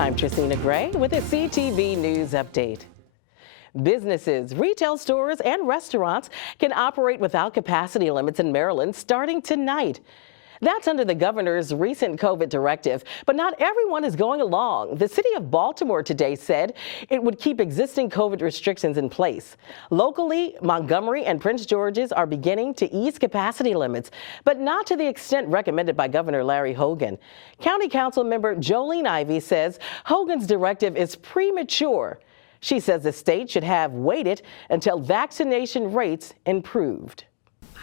I'm Tracina Gray with a CTV News Update. Businesses, retail stores, and restaurants can operate without capacity limits in Maryland starting tonight. That's under the governor's recent COVID directive, but not everyone is going along. The city of Baltimore today said it would keep existing COVID restrictions in place. Locally, Montgomery and Prince George's are beginning to ease capacity limits, but not to the extent recommended by Governor Larry Hogan. County Council member Jolene Ivey says Hogan's directive is premature. She says the state should have waited until vaccination rates improved.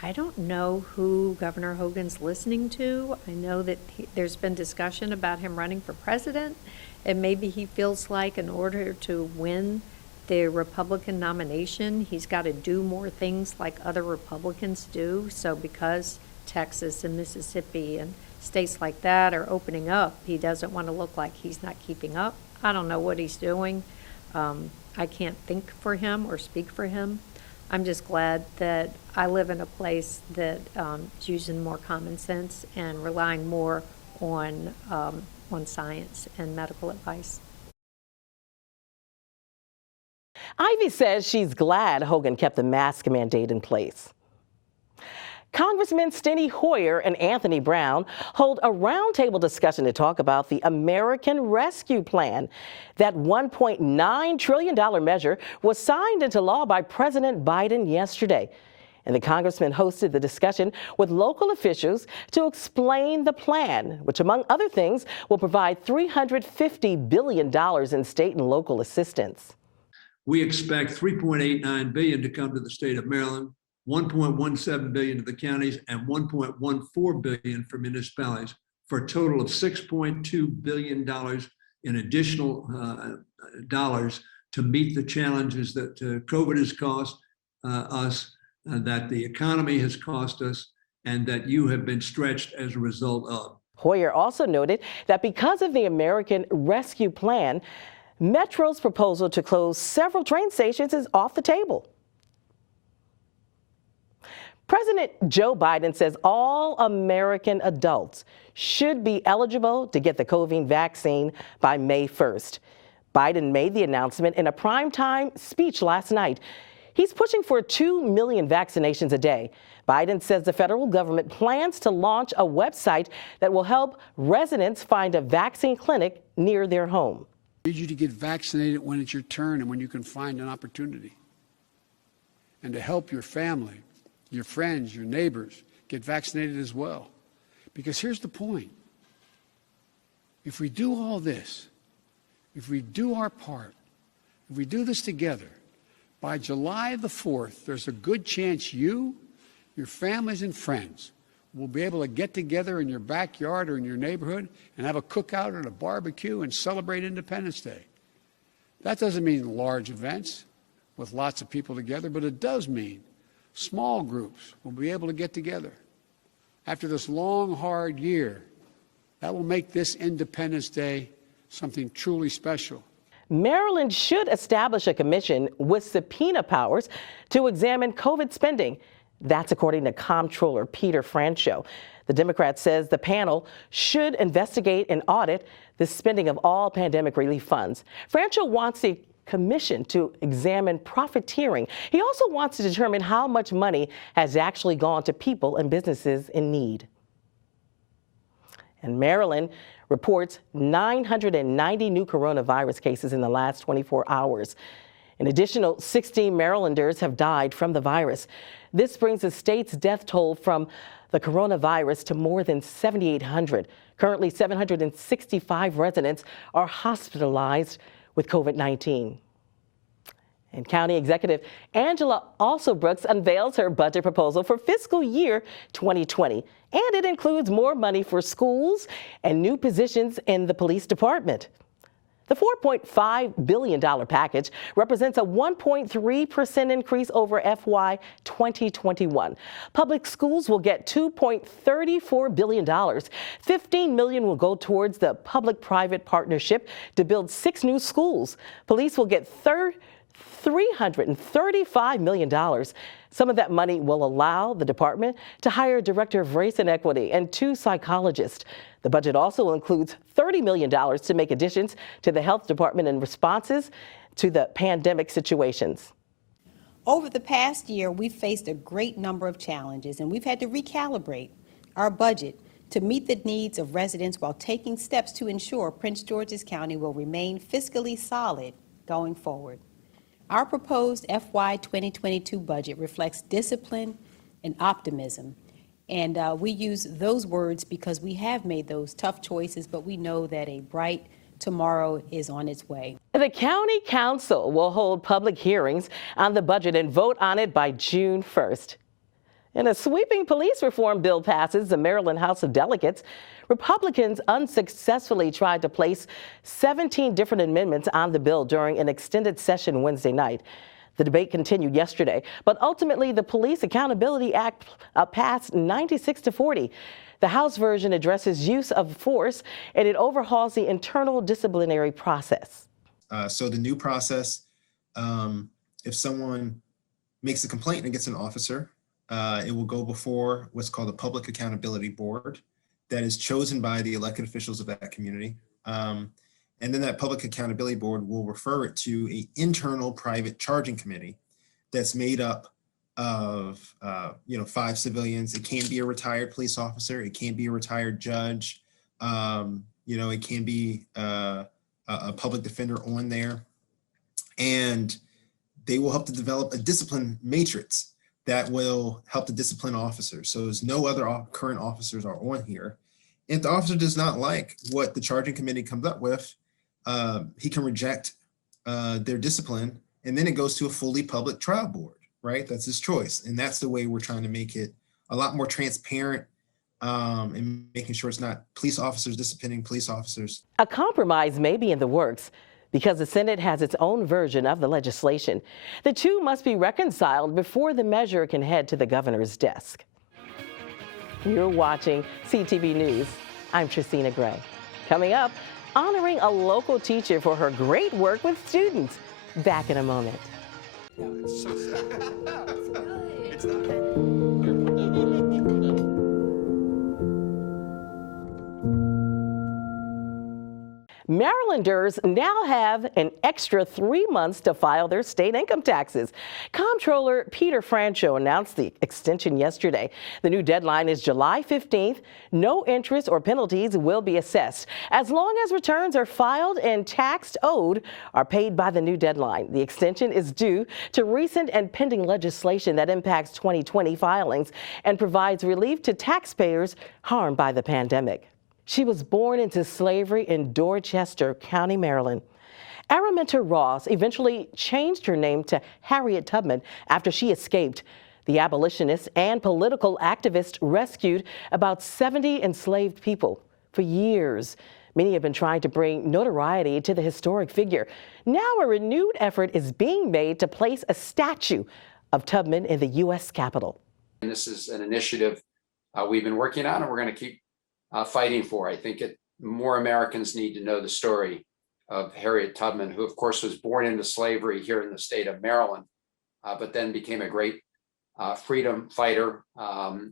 I don't know who Governor Hogan's listening to. I know that there's been discussion about him running for president, and maybe he feels like in order to win the Republican nomination, he's got to do more things like other Republicans do. So because Texas and Mississippi and states like that are opening up, he doesn't want to look like he's not keeping up. I don't know what he's doing. I can't think for him or speak for him. I'm just glad that I live in a place that is using more common sense and relying more on science and medical advice. Ivey says she's glad Hogan kept the mask mandate in place. Congressmen Steny Hoyer and Anthony Brown hold a roundtable discussion to talk about the American Rescue Plan. That $1.9 trillion measure was signed into law by President Biden yesterday. And the congressmen hosted the discussion with local officials to explain the plan, which, among other things, will provide $350 billion in state and local assistance. We expect $3.89 billion to come to the state of Maryland, $1.17 billion to the counties, and $1.14 billion for municipalities, for a total of $6.2 billion in additional dollars to meet the challenges that COVID has cost us, that the economy has cost us, and that you have been stretched as a result of. Hoyer also noted that because of the American Rescue Plan, Metro's proposal to close several train stations is off the table. President Joe Biden says all American adults should be eligible to get the COVID vaccine by May 1st. Biden made the announcement in a primetime speech last night. He's pushing for 2 million vaccinations a day. Biden says the federal government plans to launch a website that will help residents find a vaccine clinic near their home. I need you to get vaccinated when it's your turn and when you can find an opportunity. And to help your family, your friends, your neighbors get vaccinated as well. Because here's the point. If we do all this, if we do our part, if we do this together, by July the 4th, there's a good chance you, your families and friends will be able to get together in your backyard or in your neighborhood and have a cookout or a barbecue and celebrate Independence Day. That doesn't mean large events with lots of people together, but it does mean small groups will be able to get together. After this long, hard year, that will make this Independence Day something truly special. Maryland should establish a commission with subpoena powers to examine COVID spending. That's according to Comptroller Peter Franchot. The Democrat says the panel should investigate and audit the spending of all pandemic relief funds. Franchot wants the commission to examine profiteering. He also wants to determine how much money has actually gone to people and businesses in need. And Maryland reports 990 new coronavirus cases in the last 24 hours. An additional 16 Marylanders have died from the virus. This brings the state's death toll from the coronavirus to more than 7,800. Currently, 765 residents are hospitalized with COVID-19. And County Executive Angela Alsobrooks unveils her budget proposal for fiscal year 2020. And it includes more money for schools and new positions in the police department. The $4.5 billion package represents a 1.3% increase over FY 2021. Public schools will get $2.34 billion. $15 million will go towards the public-private partnership to build 6 new schools. Police will get $335 million. Some of that money will allow the department to hire a director of race and equity and 2 psychologists. The budget also includes $30 million to make additions to the health department in responses to the pandemic situations. Over the past year, we've faced a great number of challenges, and we've had to recalibrate our budget to meet the needs of residents while taking steps to ensure Prince George's County will remain fiscally solid going forward. Our proposed FY 2022 budget reflects discipline and optimism, and we use those words because we have made those tough choices, but we know that a bright tomorrow is on its way. The County Council will hold public hearings on the budget and vote on it by June 1st. And a sweeping police reform bill passes the Maryland House of Delegates. Republicans unsuccessfully tried to place 17 different amendments on the bill during an extended session Wednesday night. The debate continued yesterday, but ultimately the Police Accountability Act passed 96-40. The House version addresses use of force, and it overhauls the internal disciplinary process. So the new process, if someone makes a complaint against an officer, it will go before what's called a Public Accountability Board that is chosen by the elected officials of that community. And then that Public Accountability Board will refer it to an internal private charging committee that's made up of 5 civilians. It can be a retired police officer. It can be a retired judge. It can be a public defender on there. And they will help to develop a discipline matrix that will help to discipline officers. So there's no other current officers are on here. If the officer does not like what the charging committee comes up with, he can reject their discipline, and then it goes to a fully public trial board. Right? That's his choice. And that's the way we're trying to make it a lot more transparent and making sure it's not police officers disciplining police officers. A compromise may be in the works because the Senate has its own version of the legislation. The two must be reconciled before the measure can head to the governor's desk. You're watching CTV News. I'm Tracina Gray. Coming up, honoring a local teacher for her great work with students. Back in a moment. It's so sad. It's Marylanders now have an extra 3 months to file their state income taxes. Comptroller Peter Francho announced the extension yesterday. The new deadline is July 15th. No interest or penalties will be assessed as long as returns are filed and taxes owed are paid by the new deadline. The extension is due to recent and pending legislation that impacts 2020 filings and provides relief to taxpayers harmed by the pandemic. She was born into slavery in Dorchester County, Maryland. Araminta Ross eventually changed her name to Harriet Tubman after she escaped. The abolitionist and political activist rescued about 70 enslaved people. For years, many have been trying to bring notoriety to the historic figure. Now a renewed effort is being made to place a statue of Tubman in the U.S. Capitol. And this is an initiative we've been working on, and we're going to keep fighting for. I think more Americans need to know the story of Harriet Tubman, who of course was born into slavery here in the state of Maryland, but then became a great freedom fighter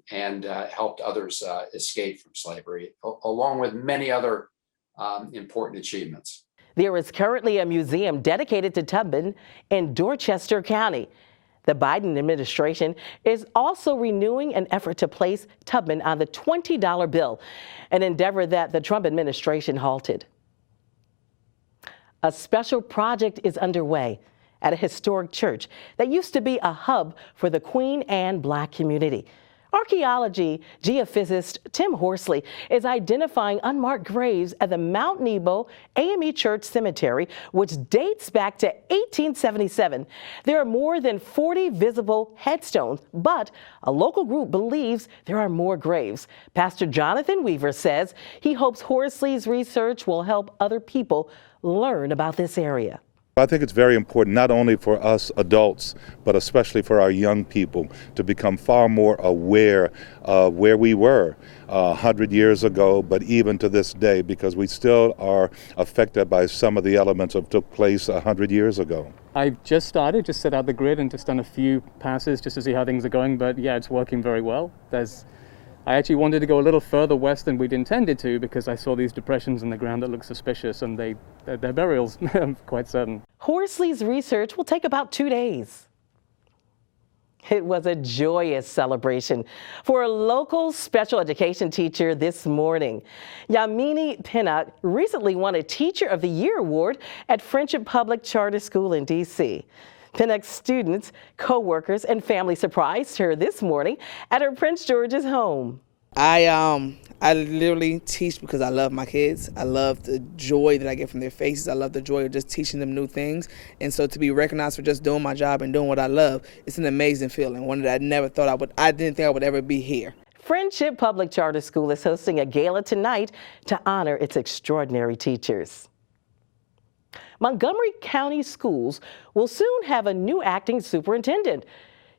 and helped others escape from slavery, along with many other important achievements. There is currently a museum dedicated to Tubman in Dorchester County. The Biden administration is also renewing an effort to place Tubman on the $20 bill, an endeavor that the Trump administration halted. A special project is underway at a historic church that used to be a hub for the Queen Anne Black community. Archaeology geophysicist Tim Horsley is identifying unmarked graves at the Mount Nebo AME Church Cemetery, which dates back to 1877. There are more than 40 visible headstones, but a local group believes there are more graves. Pastor Jonathan Weaver says he hopes Horsley's research will help other people learn about this area. I think it's very important, not only for us adults, but especially for our young people, to become far more aware of where we were 100 years ago, but even to this day, because we still are affected by some of the elements that took place 100 years ago. I've just set out the grid and just done a few passes just to see how things are going, but yeah, it's working very well. I actually wanted to go a little further west than we'd intended to because I saw these depressions in the ground that looked suspicious, and they're burials, I'm quite certain. Horsley's research will take about 2 days. It was a joyous celebration for a local special education teacher this morning. Yamini Pinnock recently won a Teacher of the Year award at Friendship Public Charter School in D.C. Pinnock's students, co-workers, and family surprised her this morning at her Prince George's home. I literally teach because I love my kids. I love the joy that I get from their faces. I love the joy of just teaching them new things. And so to be recognized for just doing my job and doing what I love, it's an amazing feeling. One that I didn't think I would ever be here. Friendship Public Charter School is hosting a gala tonight to honor its extraordinary teachers. Montgomery County Schools will soon have a new acting superintendent.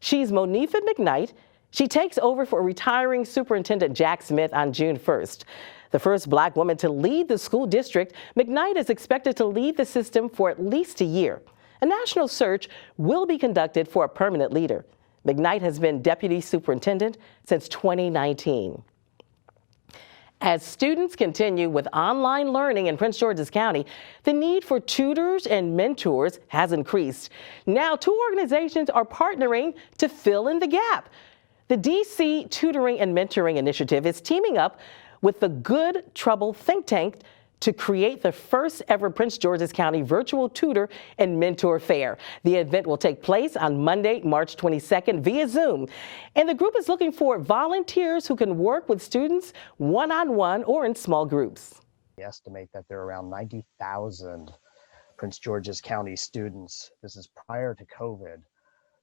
She's Monifa McKnight. She takes over for retiring Superintendent Jack Smith on June 1st. The first Black woman to lead the school district, McKnight is expected to lead the system for at least a year. A national search will be conducted for a permanent leader. McKnight has been deputy superintendent since 2019. As students continue with online learning in Prince George's County, the need for tutors and mentors has increased. Now, 2 organizations are partnering to fill in the gap. The DC Tutoring and Mentoring Initiative is teaming up with the Good Trouble think tank to create the first ever Prince George's County virtual tutor and mentor fair. The event will take place on Monday, March 22nd via Zoom. And the group is looking for volunteers who can work with students one-on-one or in small groups. We estimate that there are around 90,000 Prince George's County students. This is prior to COVID,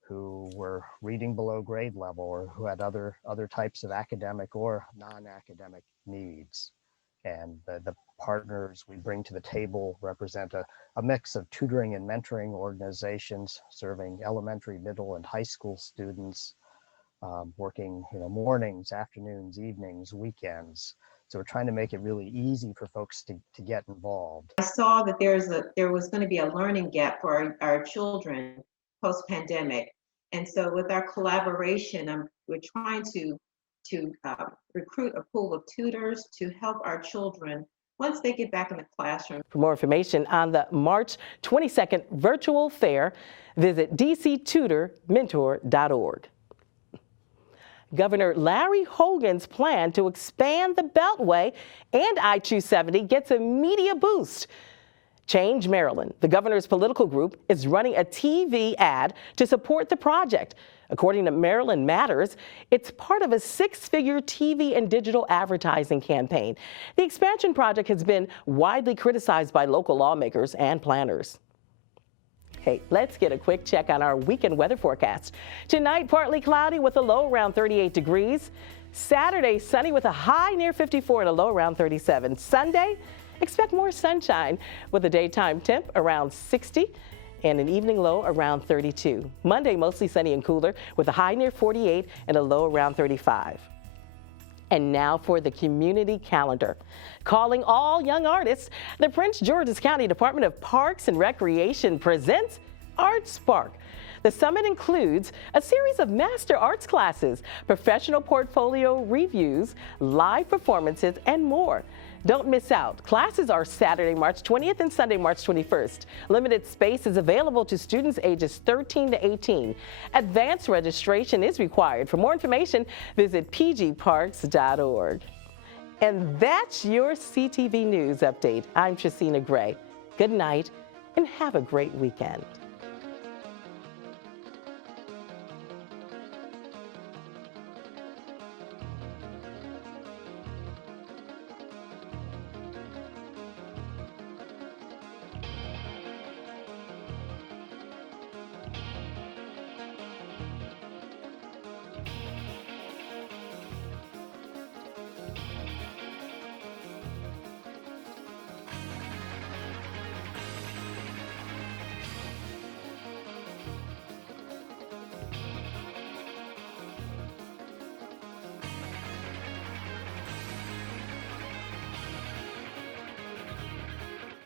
who were reading below grade level or who had other types of academic or non-academic needs. And the partners we bring to the table represent a mix of tutoring and mentoring organizations serving elementary, middle, and high school students, working mornings, afternoons, evenings, weekends. So we're trying to make it really easy for folks to get involved. I saw that there was going to be a learning gap for our children post-pandemic. And so with our collaboration, we're trying to recruit a pool of tutors to help our children once they get back in the classroom. For more information on the March 22nd virtual fair, visit dctutormentor.org. Governor Larry Hogan's plan to expand the Beltway and I-270 gets a media boost. Change Maryland, the governor's political group, is running a TV ad to support the project. According to Maryland Matters, it's part of a 6-figure TV and digital advertising campaign. The expansion project has been widely criticized by local lawmakers and planners. Hey, let's get a quick check on our weekend weather forecast. Tonight, partly cloudy with a low around 38 degrees. Saturday, sunny with a high near 54 and a low around 37. Sunday, expect more sunshine with a daytime temp around 60 and an evening low around 32. Monday, mostly sunny and cooler with a high near 48 and a low around 35. And now for the community calendar. Calling all young artists, the Prince George's County Department of Parks and Recreation presents Art Spark. The summit includes a series of master arts classes, professional portfolio reviews, live performances, and more. Don't miss out. Classes are Saturday, March 20th and Sunday, March 21st. Limited space is available to students ages 13 to 18. Advanced registration is required. For more information, visit pgparks.org. And that's your CTV News Update. I'm Tracina Gray. Good night and have a great weekend.